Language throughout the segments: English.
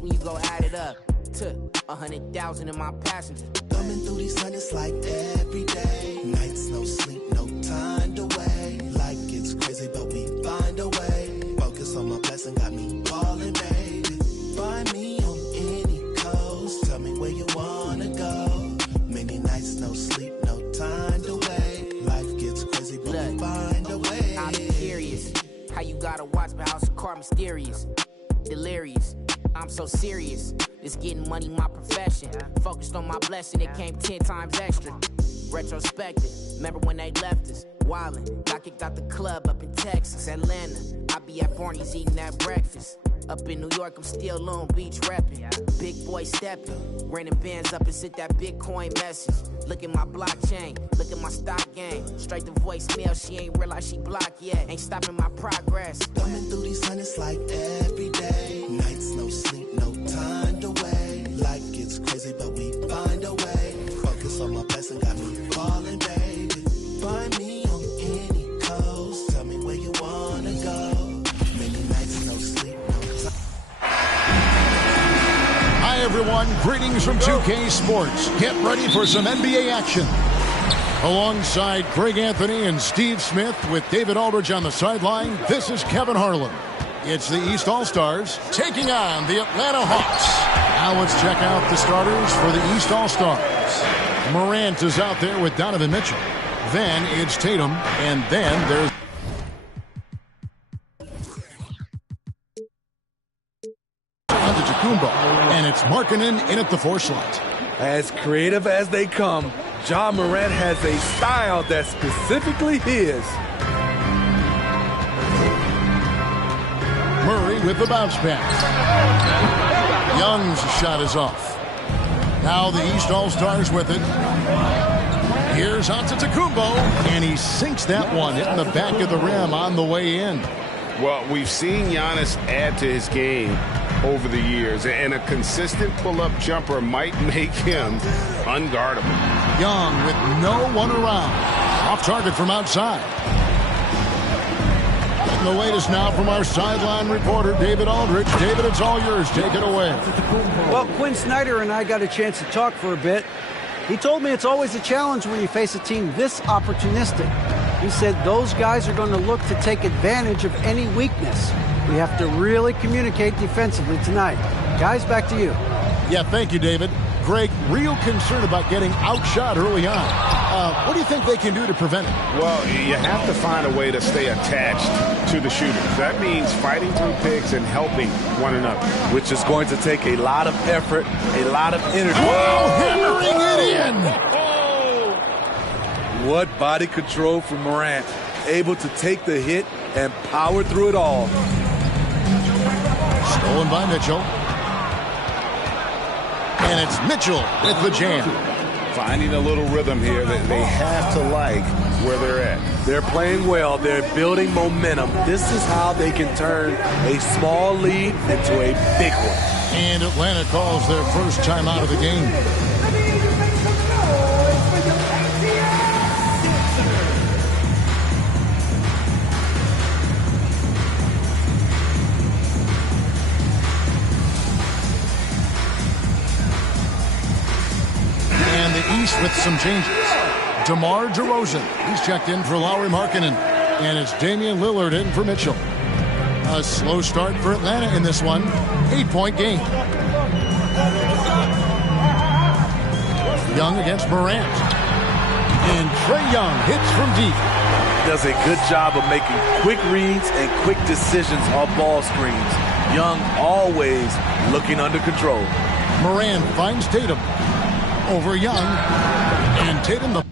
When you go add it up to 100,000 in my passengers. Thumbing through these hundreds like every day. Nights, no sleep, no time to wait. Life gets crazy, but we find a way. Focus on my blessing, got me falling, baby. Find me on any coast. Tell me where you wanna go. Many nights, no sleep, no time to wait. Life gets crazy, but we find a way. I'm curious how you gotta watch my house of car mysterious, delirious. I'm so serious. This getting money my profession. Focused on my blessing, it came 10 times extra. Retrospective, remember when they left us? Wildin', got kicked out the club up in Texas, Atlanta. I be at Barney's eating that breakfast. Up in New York, I'm still Long Beach reppin'. Big boy steppin', renting bands up and sent that Bitcoin message. Look at my blockchain, look at my stock game. Straight to voicemail, she ain't realize she blocked yet. Ain't stopping my progress. Thumbing through these hundreds like every day. Nights, no sleep, no time to wait. Life gets crazy, but we find a way. Focus on my blessing, got me falling, baby. Find me on any coast. Tell me where you wanna go. Many nights, no sleep, no time. Hi, everyone. Greetings from 2K Sports. Get ready for some NBA action. Alongside Greg Anthony and Steve Smith with David Aldridge on the sideline, this is Kevin Harlan. It's the East All-Stars taking on the Atlanta Hawks. Now let's check out the starters for the East All-Stars. Morant is out there with Donovan Mitchell. Then it's Tatum, and then there's Antetokounmpo, and it's Markkanen in at the 4 slot. As creative as they come, Ja Morant has a style that's specifically his. Murray with the bounce pass. Young's shot is off. Now the East All-Stars with it. Here's Antetokounmpo, and he sinks that one, hitting the back of the rim on the way in. Well, we've seen Giannis add to his game over the years, and a consistent pull-up jumper might make him unguardable. Young with no one around. Off target from outside. And the latest now from our sideline reporter, David Aldridge. David, it's all yours. Take it away. Well, Quinn Snyder and I got a chance to talk for a bit. He told me it's always a challenge when you face a team this opportunistic. He said those guys are going to look to take advantage of any weakness. We have to really communicate defensively tonight. Guys, back to you. Yeah, thank you, David. Greg, real concern about getting outshot early on. What do you think they can do to prevent it? Well, you have to find a way to stay attached to the shooters. That means fighting through picks and helping one another. Which is going to take a lot of effort, a lot of energy. Oh, hammering it in! What body control from Morant. Able to take the hit and power through it all. Stolen by Mitchell. And it's Mitchell with the jam. Finding a little rhythm here that they have to like where they're at. They're playing well. They're building momentum. This is how they can turn a small lead into a big one. And Atlanta calls their first time out of the game. And the East with some changes. DeMar DeRozan, he's checked in for Lauri Markkanen. And it's Damian Lillard in for Mitchell. A slow start for Atlanta in this one. 8-point game. Young against Morant. And Trae Young hits from deep. Does a good job of making quick reads and quick decisions off ball screens. Young always looking under control. Morant finds Tatum. Over Young. And Tatum the...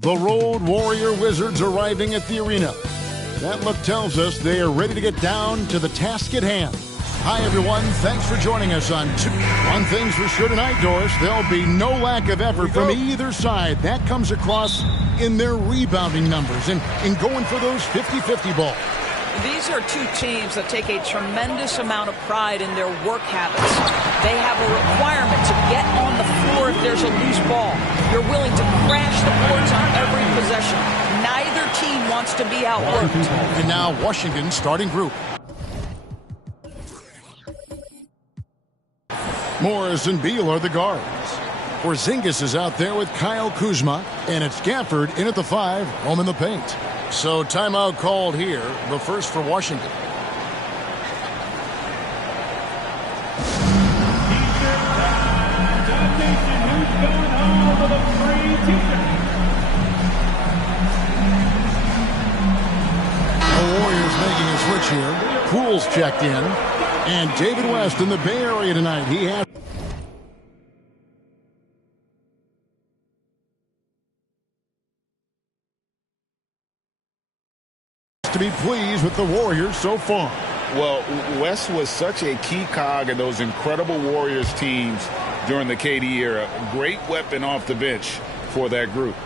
The Road Warrior Wizards arriving at the arena. That look tells us they are ready to get down to the task at hand. Hi, everyone. Thanks for joining us on One thing's for sure tonight, Doris. There'll be no lack of effort from either side. That comes across in their rebounding numbers and in going for those 50-50 balls. These are two teams that take a tremendous amount of pride in their work habits. They have a requirement to get on the floor if there's a loose ball. You're willing to crash the boards on every possession. Neither team wants to be outworked. And now Washington's starting group. Morris and Beal are the guards. Porzingis is out there with Kyle Kuzma, and it's Gafford in at the 5, home in the paint. So timeout called here, the first for Washington. The Warriors making a switch here. Poole's checked in. And David West in the Bay Area tonight. He has to be pleased with the Warriors so far. Well, West was such a key cog in those incredible Warriors teams during the KD era. Great weapon off the bench for that group.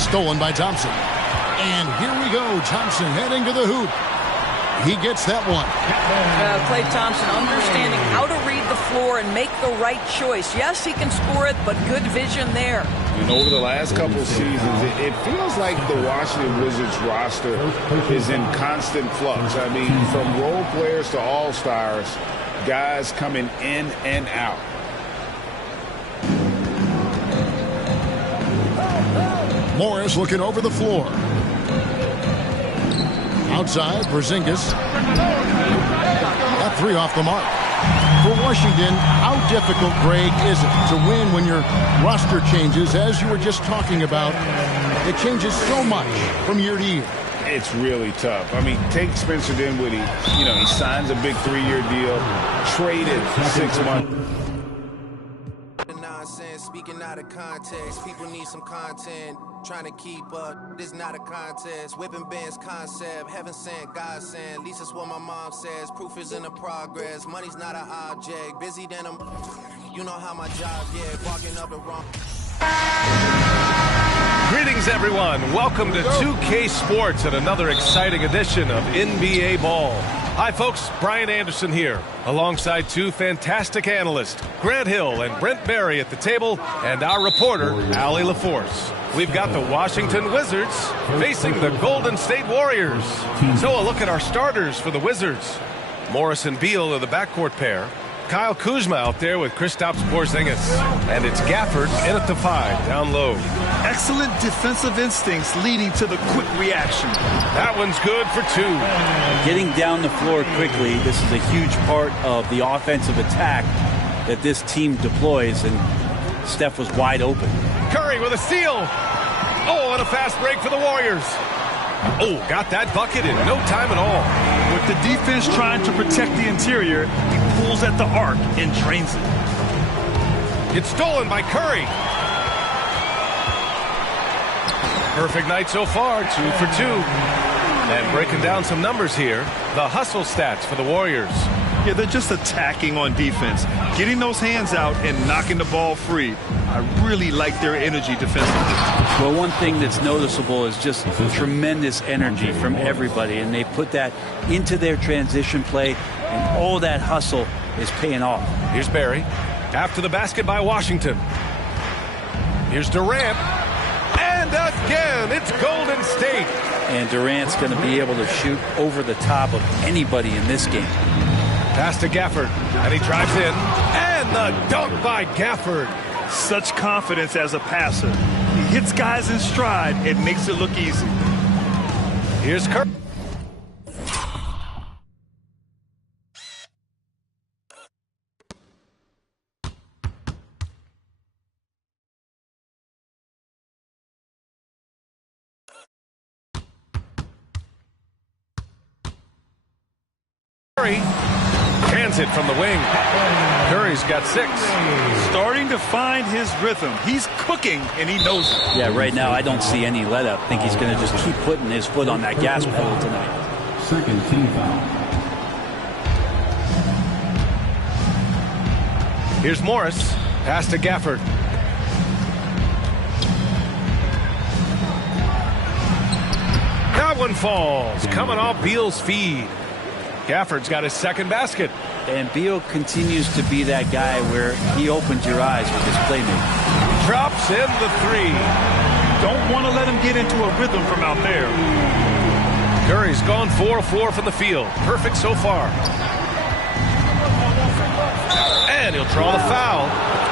Stolen by Thompson. And here we go. Thompson heading to the hoop. He gets that one. Klay Thompson understanding how to read the floor and make the right choice. Yes, he can score it, but good vision there. And over the last couple seasons, it feels like the Washington Wizards roster is in constant flux. I mean, from role players to all-stars, guys coming in and out. Morris looking over the floor. Outside, Porzingis. That three off the mark. For Washington, how difficult, Greg, is it to win when your roster changes, as you were just talking about? It changes so much from year to year. It's really tough. I mean, take Spencer Dinwiddie. You know, he signs a big 3-year deal, traded 6 months. Nonsense, speaking out of context. People need some content. Trying to keep up. This not a contest. Whipping bands concept. Heaven sent, God sent. At least that's what my mom says. Proof is in the progress. Money's not an object. Busy than I'm. You know how my job get. Walking up the wrong. Greetings, everyone. Welcome to 2K Sports and another exciting edition of NBA Ball. Hi, folks. Brian Anderson here, alongside two fantastic analysts, Grant Hill and Brent Barry at the table, and our reporter, Allie LaForce. We've got the Washington Wizards facing the Golden State Warriors. So a look at our starters for the Wizards. Morris and Beal are the backcourt pair. Kyle Kuzma out there with Kristaps Porzingis. And it's Gafford in at the 5, down low. Excellent defensive instincts leading to the quick reaction. That one's good for 2. Getting down the floor quickly, this is a huge part of the offensive attack that this team deploys, and Steph was wide open. Curry with a steal. Oh, and a fast break for the Warriors. Oh, got that bucket in no time at all. With the defense trying to protect the interior, he pulls at the arc and drains it. It's stolen by Curry. Perfect night so far, 2 for 2. And breaking down some numbers here, the hustle stats for the Warriors. Yeah, they're just attacking on defense, getting those hands out and knocking the ball free. I really like their energy defensively. Well, one thing that's noticeable is just tremendous energy from everybody, and they put that into their transition play, and all that hustle is paying off. Here's Barry. After the basket by Washington. Here's Durant. And again, it's Golden State. And Durant's going to be able to shoot over the top of anybody in this game. Pass to Gafford, and he drives in. And the dunk by Gafford. Such confidence as a passer. He hits guys in stride and makes it look easy. Here's Curry. Hands it from the wing. Curry's got 6. Starting to find his rhythm. He's cooking, and he knows it. Yeah, right now I don't see any let up. I think he's going to just keep putting his foot on that gas pedal tonight. Second team foul. Here's Morris. Pass to Gafford. That one falls. Coming off Beal's feed. Gafford's got his second basket. And Beal continues to be that guy where he opens your eyes with his playmaking. Drops in the 3. Don't want to let him get into a rhythm from out there. Curry's gone 4 of 4 from the field. Perfect so far. And he'll draw the foul.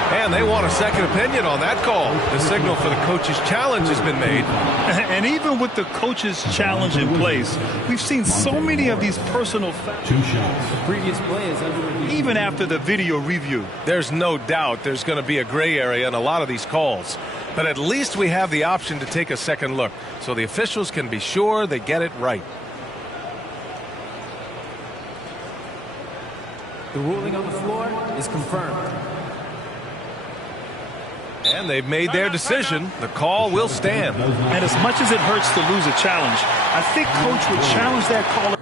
And they want a second opinion on that call. The signal for the coach's challenge has been made. And even with the coach's challenge in place, we've seen so many of these personal fouls. 2 shots. The previous play is under review. Even after the video review. There's no doubt there's going to be a gray area in a lot of these calls. But at least we have the option to take a second look, so the officials can be sure they get it right. The ruling on the floor is confirmed. And they've made their decision. The call will stand. And as much as it hurts to lose a challenge, I think Coach would challenge that call.